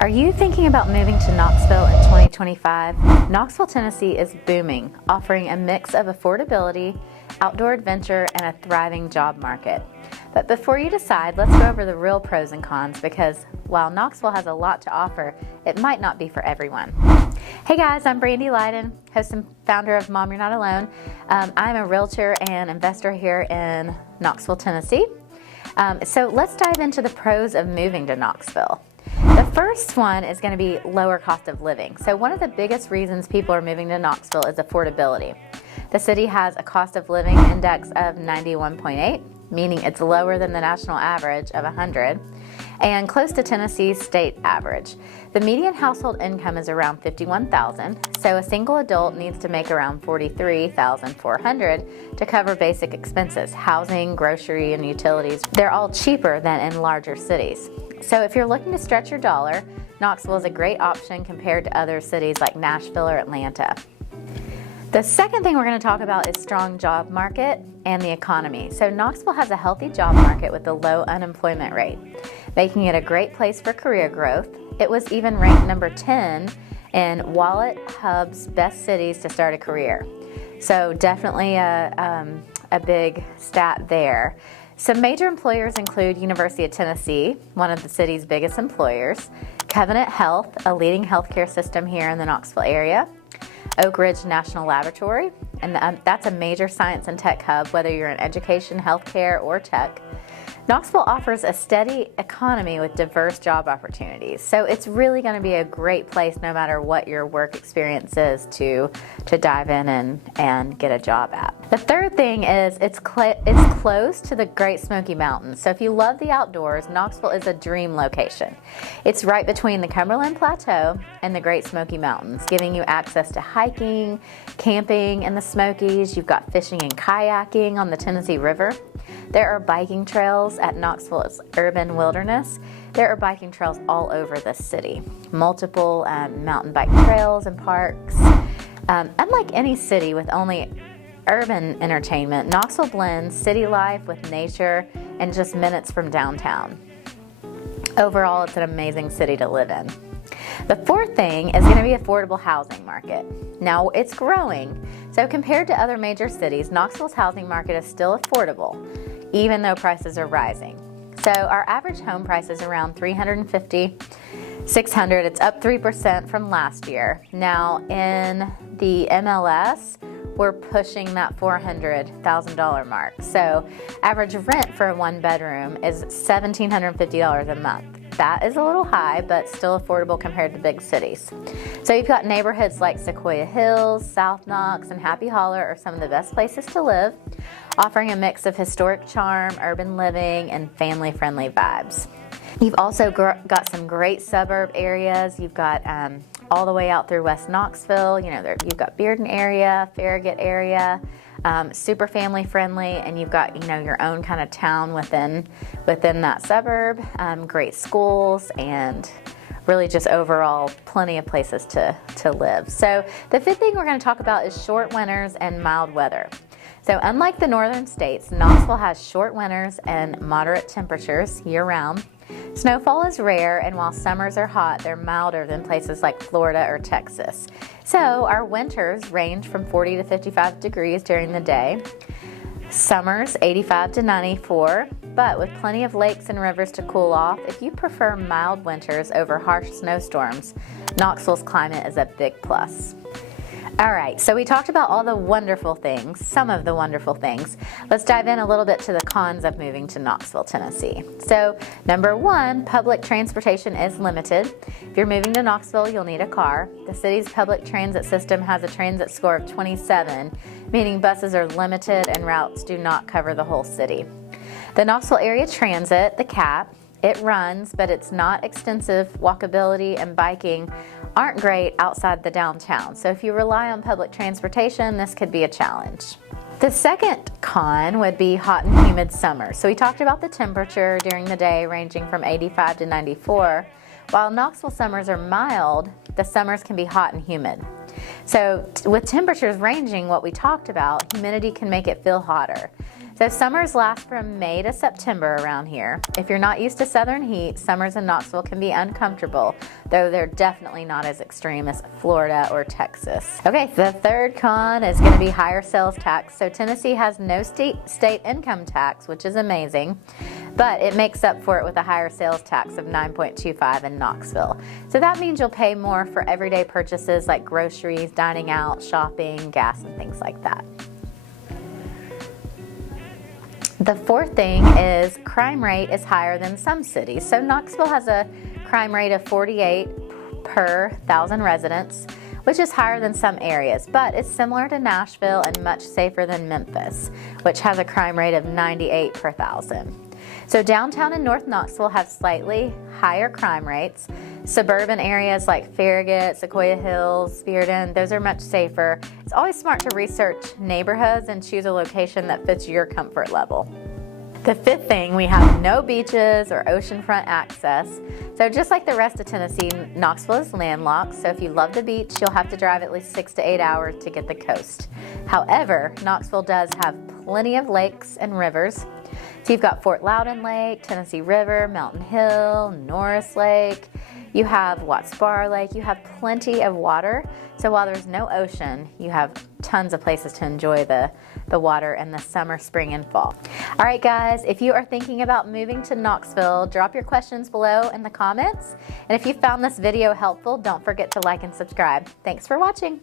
Are you thinking about moving to Knoxville in 2025? Knoxville, Tennessee is booming, offering a mix of affordability, outdoor adventure, and a thriving job market. But before you decide, let's go over the real pros and cons because while Knoxville has a lot to offer, it might not be for everyone. Hey guys, I'm Brandy Leiden, host and founder of Mom You're Not Alone. I'm a realtor and investor here in Knoxville, Tennessee. So let's dive into the pros of moving to Knoxville. The first one is going to be lower cost of living. So one of the biggest reasons people are moving to Knoxville is affordability. The city has a cost of living index of 91.8, meaning it's lower than the national average of 100, and close to Tennessee's state average. The median household income is around $51,000, so a single adult needs to make around $43,400 to cover basic expenses, housing, grocery, and utilities. They're all cheaper than in larger cities. So if you're looking to stretch your dollar, Knoxville is a great option compared to other cities like Nashville or Atlanta. The second thing we're going to talk about is strong job market and the economy. So Knoxville has a healthy job market with a low unemployment rate, making it a great place for career growth. It was even ranked number 10 in Wallet Hub's best cities to start a career. So definitely a big stat there. Some major employers include University of Tennessee, one of the city's biggest employers, Covenant Health, a leading healthcare system here in the Knoxville area, Oak Ridge National Laboratory, and that's a major science and tech hub, whether you're in education, healthcare, or tech. Knoxville offers a steady economy with diverse job opportunities. So it's really going to be a great place no matter what your work experience is to dive in and get a job at. The third thing is it's close to the Great Smoky Mountains. So if you love the outdoors, Knoxville is a dream location. It's right between the Cumberland Plateau and the Great Smoky Mountains, giving you access to hiking, camping in the Smokies. You've got fishing and kayaking on the Tennessee River. There are biking trails at Knoxville's urban wilderness. There are biking trails all over the city. Multiple mountain bike trails and parks. Unlike any city with only urban entertainment, Knoxville blends city life with nature and just minutes from downtown. Overall, it's an amazing city to live in. The fourth thing is going to be affordable housing market. Now, it's growing. So compared to other major cities, Knoxville's housing market is still affordable, even though prices are rising. So our average home price is around $350,000, $600,000. It's up 3% from last year. Now, in the MLS, we're pushing that $400,000 mark. So average rent for a one bedroom is $1,750 a month. That is a little high, but still affordable compared to big cities. So you've got neighborhoods like Sequoia Hills, South Knox, and Happy Holler are some of the best places to live, offering a mix of historic charm, urban living, and family-friendly vibes. You've also got some great suburb areas. You've got all the way out through West Knoxville. You've got Bearden area, Farragut area, super family friendly, and you've got your own kind of town within that suburb. Great schools and really just overall plenty of places to live. So the fifth thing we're going to talk about is short winters and mild weather. So unlike the northern states, Knoxville has short winters and moderate temperatures year-round. Snowfall is rare, and while summers are hot, they're milder than places like Florida or Texas. So our winters range from 40 to 55 degrees during the day. Summers 85 to 94, but with plenty of lakes and rivers to cool off. If you prefer mild winters over harsh snowstorms, Knoxville's climate is a big plus. All right, so we talked about all the wonderful things, some of the wonderful things. Let's dive in a little bit to the cons of moving to Knoxville, Tennessee. So, number one, public transportation is limited. If you're moving to Knoxville, you'll need a car. The city's public transit system has a transit score of 27, meaning buses are limited and routes do not cover the whole city. The Knoxville Area Transit, the CAT, it runs, but it's not extensive. Walkability and biking aren't great outside the downtown. So if you rely on public transportation, this could be a challenge. The second con would be hot and humid summers. So we talked about the temperature during the day ranging from 85 to 94. While Knoxville summers are mild, the summers can be hot and humid. So with temperatures ranging what we talked about, humidity can make it feel hotter. So summers last from May to September around here. If you're not used to southern heat, summers in Knoxville can be uncomfortable, though they're definitely not as extreme as Florida or Texas. Okay, the third con is going to be higher sales tax. So Tennessee has no state income tax, which is amazing, but it makes up for it with a higher sales tax of 9.25 in Knoxville. So that means you'll pay more for everyday purchases like groceries, dining out, shopping, gas, and things like that. The fourth thing is crime rate is higher than some cities. So Knoxville has a crime rate of 48 per 1,000 residents, which is higher than some areas, but it's similar to Nashville and much safer than Memphis, which has a crime rate of 98 per 1,000. So downtown and North Knoxville have slightly higher crime rates. Suburban areas like Farragut, Sequoia Hills, Spearden, those are much safer. It's always smart to research neighborhoods and choose a location that fits your comfort level. The fifth thing, we have no beaches or oceanfront access. So just like the rest of Tennessee, Knoxville is landlocked. So if you love the beach, you'll have to drive at least 6 to 8 hours to get the coast. However, Knoxville does have plenty of lakes and rivers. So you've got Fort Loudon Lake, Tennessee River, Mountain Hill, Norris Lake. You have Watts Bar Lake. You have plenty of water. So while there's no ocean, you have tons of places to enjoy the water in the summer, spring, and fall. All right, guys, if you are thinking about moving to Knoxville, drop your questions below in the comments. And if you found this video helpful, don't forget to like and subscribe. Thanks for watching.